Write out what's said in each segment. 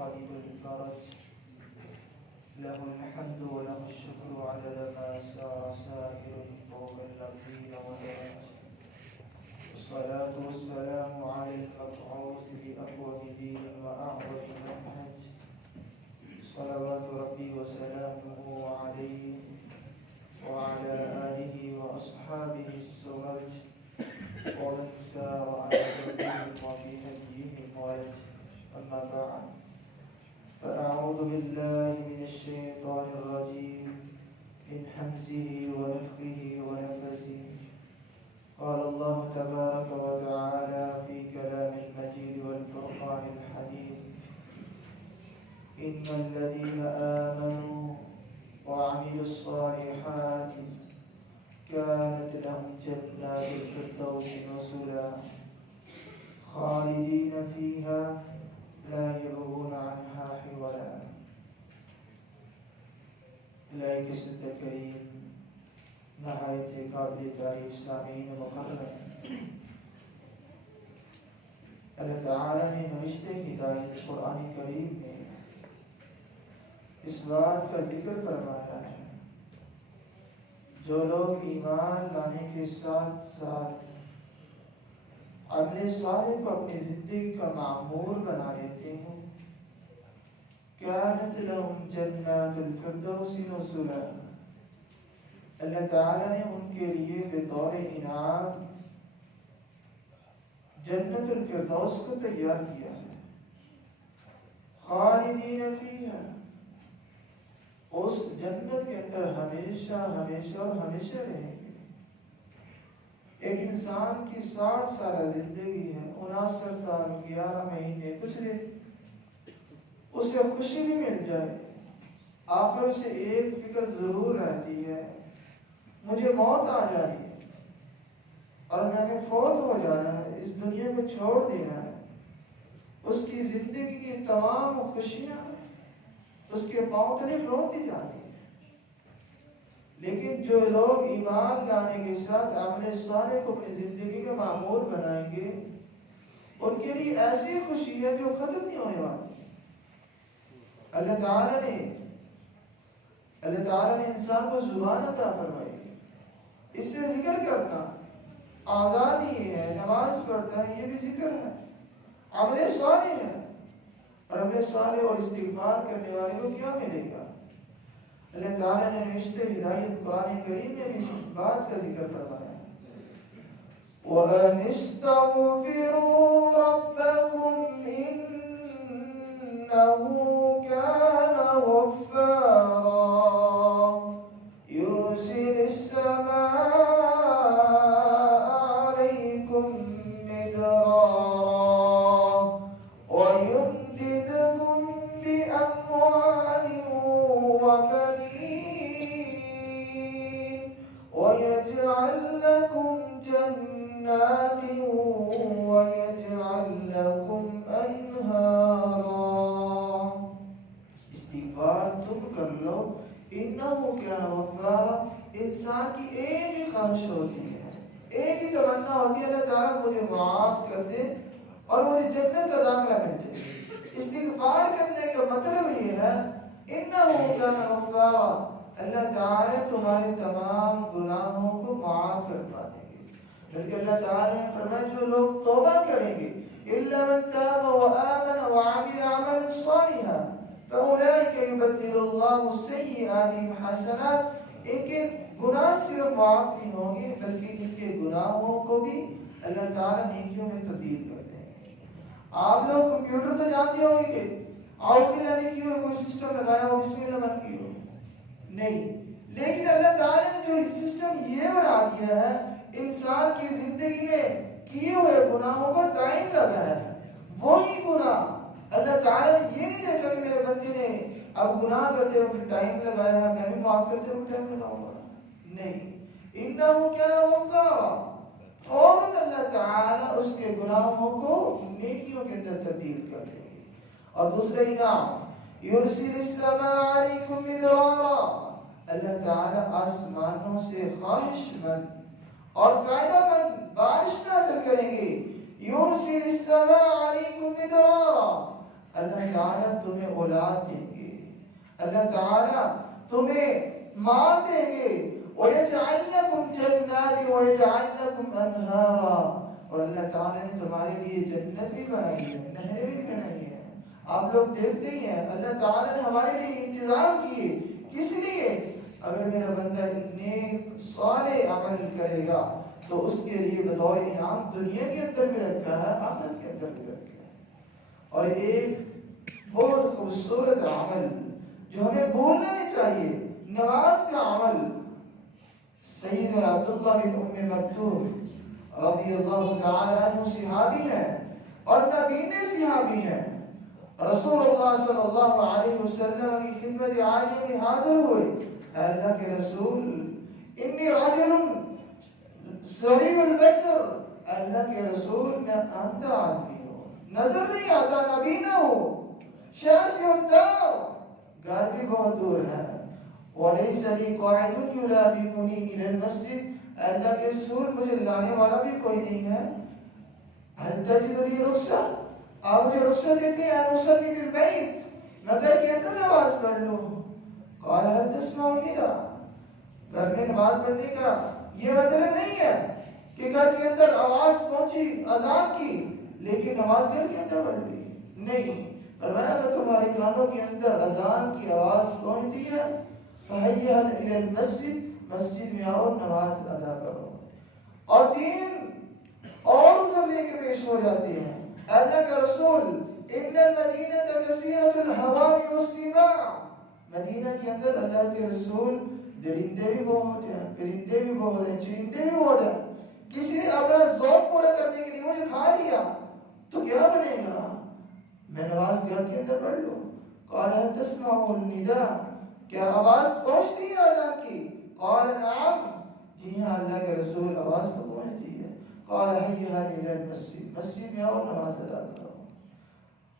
قابل الفرج له الحمد وله الشكر عدد ما سار سائر فوق الأرضين ودرج والصلاة والسلام على المبعوث بأقوم دين وأعظم منهج صلوات ربي وسلامه عليه وعلى آله وأصحابه السرج ومن سار على دربهم وفي هديهم ورج. أما بعد فأعوذ بالله من الشيطان الرجيم من همزه ونفخه ونفسه. قال الله تبارك وتعالى في كلام المجيد والفرقان الحميد: إن الذين آمنوا وعملوا الصالحات كانت لهم جنات الفردوس نزلا خالدين فيها لا يبغون عنها حولا. الہی کے صدق کریم نہایت قابل تعریف سامعین مقرر، اللہ تعالی نے نوشتے ہدایت قرآن کریم میں اس بات کا ذکر فرمایا ہے جو لوگ ایمان لانے کے ساتھ ساتھ عمل صالح کو اپنی زندگی کا معمول بنا لیتے ہیں، كانت لهم جنات الفردوس نزلا، اللہ تعالیٰ نے ان کے لیے بطور انعام جنت الفردوس کو تیار کیا ہے، خالدین فیہا، اس جنت کے اندر ہمیشہ ہمیشہ اور ہمیشہ رہیں گے۔ ایک انسان کی 60 سالہ زندگی ہے، 69 سال 11 مہینے گزرے، اسے خوشی بھی مل جائے، آخر سے ایک فکر ضرور رہتی ہے، مجھے موت آ جائے اور میں نے فوت ہو جانا ہے، اس دنیا کو چھوڑ دینا ہے۔ اس کی زندگی کی تمام خوشیاں اس کے پاؤں تلے روک دی جاتی ہیں۔ لیکن جو لوگ ایمان لانے کے ساتھ عمل صالح کو اپنی زندگی کا معمول بنائیں گے، ان کے لیے ایسی خوشی ہے جو ختم نہیں ہونے والی۔ اللہ تعالیٰ نے انسان کو زبان عطا فرمائی، اس سے ذکر کرنا آزادی ہے، نماز پڑھتا ہے، یہ بھی ذکر ہے، عمل صالح ہے۔ اور عمل صالح اور استغفار کرنے والے کو کیا ملے گا؟ اللہ تعالیٰ نے نوشتے ہدایت قرآن کریم میں بھی اس بات کا ذکر فرمایا ہے، وَأَنِ اسْتَغْفِرُوا رَبَّكُمْ إِنَّهُ كَانَ غَفَّارًا يُرْسِلِ السَّمَاءَ عَلَيْكُمْ مِدْرَارًا وَيُمْدِدْكُمْ بِأَمْوَالٍ وَبَنِينَ وَيَجْعَلْ لَكُمْ جَنَّاتٍ وَيَجْعَلْ لَكُمْ أَنْهَارًا۔ استغفار تم کر لو، انہو کان غفارا، انسان کی ایک ہی خواہش ہوتی ہے، ایک ہی تمنا ہوتی ہے، اللہ تعالیٰ مجھے معاف کر دے اور مجھے جنت کا داخلہ مل دے۔ استغفار کرنے کا مطلب یہ ہے انہو کان غفارا، اللہ تعالیٰ تمہارے تمام گناہوں کو معاف کروا دیں گے۔ بلکہ اللہ تعالیٰ نے فرمایا جو لوگ توبہ کریں گے إِلَّا مَنْ تَابَ وَآمَنَ وَعَمِلَ عَمَلًا صَالِحًا فَأُولَٰئِكَ يُبَدِّلُ اللَّهُ سَيِّئَاتِهِمْ حَسَنَاتٍ، ان کے گناہ صرف معاف نہیں ہوں گے بلکہ ان کے گناہوں کو بھی اللہ تعالیٰ نیکیوں میں تبدیل کر دیں گے۔ آپ لوگ کمپیوٹر تو جانتے ہوں گے کہ آؤٹ بلا لکھی ہو، کوئی سسٹم لگایا ہو، بسم اللہ من کی ہو، نہیں، لیکن اللہ تعالیٰ نے جو سسٹم یہ بنا دیا ہے، انسان کی زندگی میں کیے ہوئے گناہوں کو ٹائم لگا ہے، وہی گناہ اللہ تعالیٰ نے یہ نہیں دیکھا کہ میرے بندے نے اب گناہ کرتے وقت ٹائم لگایا ہے، میں بھی معاف کرتے وقت ٹائم لگاؤں گا، نہیں، انہو کان غفارا، فوراً اللہ تعالیٰ اس کے گناہوں کو نیکیوں کے اندر تبدیل کر دیں گے۔ اور دوسرا انعام، یرسل السماء علیکم مدرارا، اللہ تعالیٰ آسمانوں سے خواہش مند اور فائدہ مند بارش نازل کریں گے۔ یرسل السماء علیکم مدرارا، اللہ تعالیٰ تمہیں اولاد دیں گے، اللہ تعالیٰ تمہیں مال دیں گے، وَيَجْعَلْ لَكُمْ جَنَّاتٍ وَيَجْعَلْ لَكُمْ أَنْهَارًا، اور اللہ تعالیٰ نے تمہارے لیے جنت بھی بنائی ہے، نہریں بھی بنائی ہیں۔ آپ لوگ دیکھتے ہی ہیں اللہ تعالیٰ نے ہمارے لیے انتظام کیے، کس لیے؟ اگر میرا بندہ نیک صالح عمل کرے گا تو اس کے لیے بطور انعام دنیا کے اندر بھی رکھا ہے، آخرت کے اندر بھی رکھا ہے۔ اور ایک بہت خوبصورت عمل جو ہمیں بھولنا نہیں چاہیے، نماز کا عمل۔ سیدنا عبداللہ بن ام مکتوم رضی اللہ تعالی عنہ صحابی ہیں اور نبینے صحابی ہیں، رسول اللہ صلی اللہ علیہ وسلم کی خدمت عالیہ میں حاضر ہوئے، اللہ کے رسول انی رجل ضریع البصر، اللہ کے رسول میں اندھا آدمی ہوں، نظر نہیں آتا، نبینا ہوں، شاسی الدار، گھر بھی بہت دور ہے، وَلَيْسَ لِي قَاعِدٌ يُلَابِقُنِي إِلَى الْمَسْجِدِ، اللہ کے رسول مجھے لانے والا بھی کوئی نہیں ہے، هَلْ تَجِدُ لِي رُخْصَةً، آپ مجھے رخصت دیتے ہیں أَنْ أُصَلِّ فِي الْبَيْتِ، میں گھر کے اندر نماز پڑھ لوں، قال هل تسمع النداء، گھر میں نماز پڑھنے کا یہ مطلب نہیں ہے کہ گھر کے اندر آواز پہنچی اذان کی لیکن نماز گھر کے اندر پڑھ لی، نہیں، فرمایا اگر تمہارے کانوں کے اندر اذان کی آواز پہنچتی ہے فَحَيَّ إِلَى الْمَسْجِدِ، مسجد میں آؤ نماز ادا کرو، اور دین اور ادھر لے کے پیش ہو جاتی ہے۔ اللہ کے رسول ان المدینۃ کثیرۃ الحوام والسباع، مدینہ کے اندر اللہ کے رسول درندے بھی بہت ہیں، پرندے بھی بہت ہیں، چرندے بھی بہت ہیں، کسی نے اپنا ذوق پورا کرنے کے لیے مجھے کھا لیا تو کیا بنے گا؟ میں نماز گھر کے اندر پڑھ لوں۔ قال هل تسمع النداء، کیا آواز پہنچتی ہے اذان کی؟ قال نعم، جی ہاں اللہ کے رسول آواز تو پہنچتی ہے۔ قال حي إلى المسجد، مسجد میں آؤ نماز ادا کرو،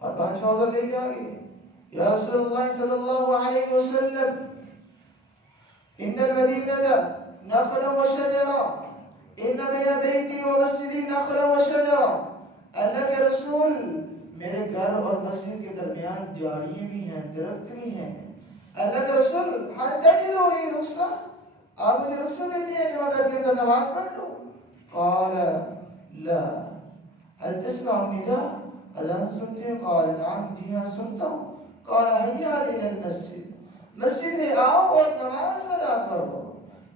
اور پانچواں عذر لے کے آگے، یا رسول اللہ صلی اللہ علیہ وسلم ان المدینہ نخلا وشجرا، ان بین بیتی ومسجدی نخلا وشجرا، اللہ کے رسول میرے گھر اور مسجد کے درمیان جھاڑیاں بھی ہیں، درخت بھی ہیں، اللہ کے رسول ہر تجد لی رخصہ، آپ مجھے رخصت دیتی ہیں کہ میں گھر کے اندر نماز پڑھ لوں؟ قال لا هل تسمع النداء، اذان سنتے ہو؟ قال نعم، جی ہاں سنتا ہوں۔ قال هيا إلى المسجد، مسجد میں آؤ اور نماز ادا کرو۔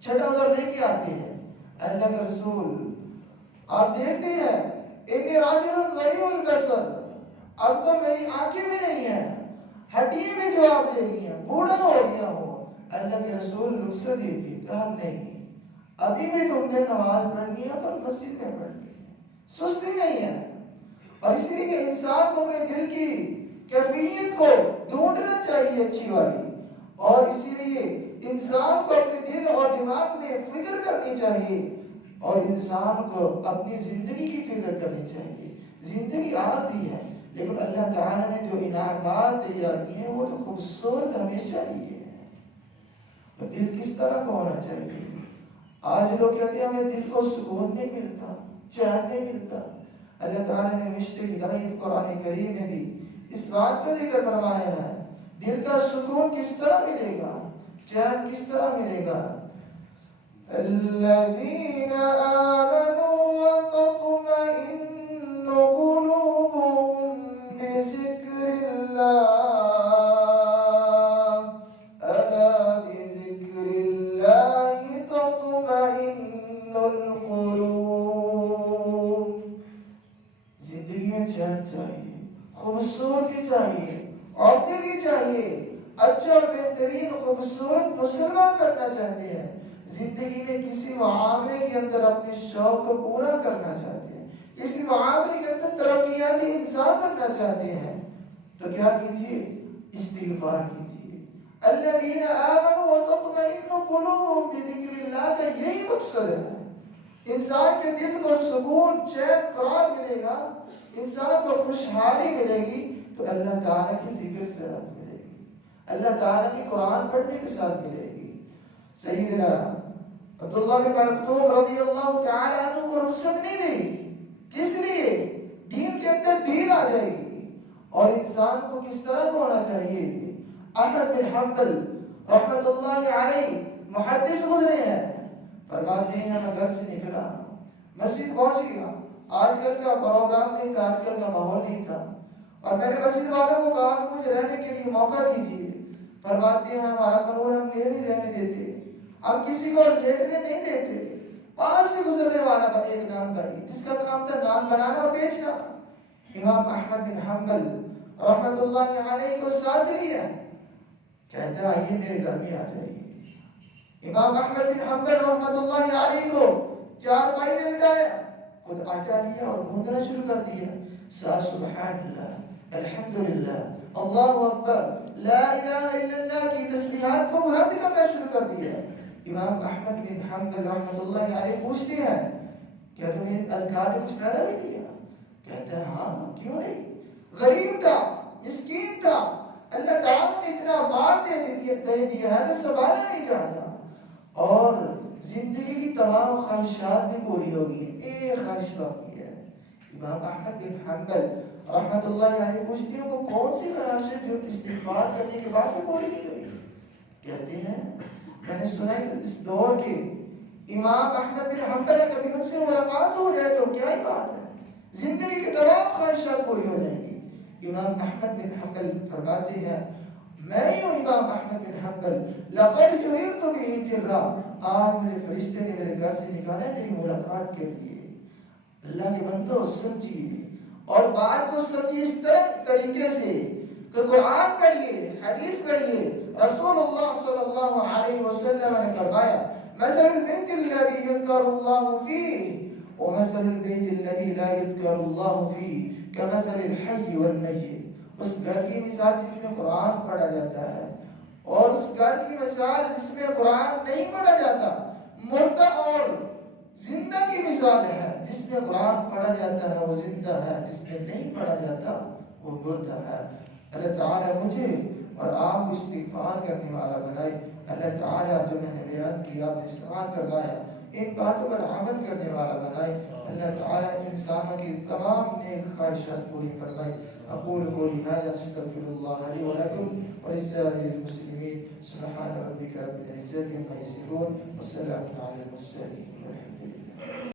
چھٹا عذر لے کے آتے ہیں اللہ کے رسول، آپ دیکھتے ہیں انی راجل ضریع البصر، اب تو میری آنکھیں بھی نہیں ہیں، ہڈی میں جو آپ لے گئی ہیں، بوڑھا ہو گیا ہو۔ اللہ کے رسول رخصت دی تھی، کہا نہیں، ابھی بھی تم نے نماز پڑھنی ہے تو مسجد میں پڑھنی ہے، سستی نہیں ہے۔ اور اس لیے کہ انسان کو اپنے دل کی کیفیت کو ڈھونڈنا چاہیے اچھی والی، اور اسی لیے انسان کو اپنے دل اور دماغ میں فکر کرنی چاہیے، اور انسان کو اپنی زندگی کی فکر کرنی چاہیے۔ زندگی عارضی ہے لیکن اللہ تعالیٰ نے جو انعامات تیار کیے ہیں وہ تو خوبصورت ہمیشہ لیے ہیں۔ اور دل کس طرح کا ہونا چاہیے؟ آج لوگ کہتے ہیں ہمیں دل کو سکون نہیں ملتا، چین نہیں ملتا۔ اللہ تعالیٰ نے مشت ہدایت قرآن کریم میں بھی اس بات کا ذکر فرمایا ہے، دل کا سکون کس طرح ملے گا، چین کس طرح ملے گا؟ الذین آمنوا وتطمئن قلوبهم بذکر اللہ، الا بذکر اللہ تطمئن القلوب۔ زندگی میں چین چاہیے، خوبصورتی چاہیے، عقلی چاہیے، اچھا اور بہترین خوبصورت مسلمان کرنا چاہتے ہیں، زندگی میں کسی معاملے کے اندر اپنے شوق کو پورا کرنا چاہتے ہیں، کسی معاملے کے اندر ترقیاتی انسان بننا چاہتے ہیں، تو کیا کیجیے؟ استغفار کیجیے۔ الذین آمنوا وتطمئن قلوبهم بذکر اللہ کا یہی مقصد ہے۔ انسان کے دل کو سکون، چین، قرار ملے گا، انسان کو خوشحالی ملے گی تو اللہ تعالیٰ کی ذکر سے رات ملے گی، اللہ تعالیٰ کی قرآن پڑھنے کے ساتھ ملے گی۔ سیدنا عبداللہ بن مکتوم رضی اللہ تعالیٰ عنہ کو رخصت نہیں دی، کس لیے؟ دین کے اندر ڈھیل آ جائے گی، اور انسان کو کس طرح ہونا چاہیے. احمد بن حنبل رحمت اللہ علیہ محدث گزرے ہیں. فرماتے ہیں میں گھر سے نکلا, مسجد پہنچ گیا. آج کل کا پروگرام نہیں تھا, آج کل کا ماحول نہیں تھا, اور میں نے مسجد والوں کو کہا کہ مجھے رہنے کے لیے موقع دیجیے. فرماتے ہیں ہمارا قانون ہم نہیں رہنے دیتے, ہم کسی کو لیٹنے نہیں دیتے. پاس سے گزرنے والا بن ایک نام کا جس کا کام تھا نام بنانا اور بیچنا. امام احمد بن حنبل رحمت اللہ علیہ کو ساتھ لیا, کہتا آئیے میرے گھر میں آ جائیے. امام احمد بن حنبل رحمت اللہ علیہ کو چار پائی میں لٹایا, خود آٹا لیا اور گھوندنا شروع کر دیا. سبحان اللہ, الحمدللہ, اللہ اکبر, لا الہ الا اللہ کی تسبیحات کو بلند کرنا شروع کر دیا. امام احمد بن حنبل رحمت اللہ علیہ پوچھتے ہیں کیا تم نے اذکار میں کچھ فائدہ بھی کیا؟ کہتا ہے ہاں, کیوں نہیں, غریب تھا, مسکین تھا, اللہ تعالیٰ نے اتنا مال دے دیا ہے کہ سنبھالا نہیں جاتا, اور زندگی کی تمام خواہشات بھی پوری ہوگی, ایک خواہش باقی ہے. امام احمد بن حنبل رحمت اللہ علیہ پوچھتے ہیں وہ کون سی خواہش ہے جو استغفار کرنے کے بعد بھی پوری نہیں ہوئی؟ کہتے ہیں میں نے سنا کہ اس دور کے امام احمد بن حنبل کبھی ان سے ملاقات ہو جائے تو کیا ہی بات ہے, زندگی کی تمام خواہشات پوری ہو جائیں گی. امام احمد بن حنبل فرماتے ہیں میں ہی ہوں امام احمد بن حنبل, لقد جئت به جرا, آج مجھے فرشتے نے میرے گھر سے نکالا تیری ملاقات کے لیے. اللہ کے بندو سمجھیے اور بات کو سمجھیے اس طریقے سے کہ قرآن پڑھیے, حدیث پڑھیے. رسول اللہ صلی اللہ علیہ وسلم نے فرمایا مثل البيت الذي يذكر الله فيه ومثل البيت الذي لا يذكر الله فيه كمثل الحي والميت. اس گھر کی مثال جس میں قرآن پڑھا جاتا ہے اور اس گھر کی مثال جس میں قرآن نہیں پڑھا جاتا, مردہ اور زندہ کی مثال ہے. جس میں قرآن پڑھا جاتا ہے وہ زندہ ہے, جس میں نہیں پڑھا جاتا وہ مردہ ہے. اللہ تعالیٰ مجھے اور آپ کو استغفار کرنے والا بنائے. اللہ تعالیٰ جو میں نے بیان کیا, آپ نے سماعت کروایا, ان باتوں پر عمل کرنے والا بنائے. اللہ تعالیٰ انسانوں کی تمام نیک خواہشات پوری فرمائے. اقول قولی هذا استغفر الله لي ولكم ولسائر المسلمين. سبحان ربك رب العزة عما يصفون وسلام على المرسلين والحمد لله.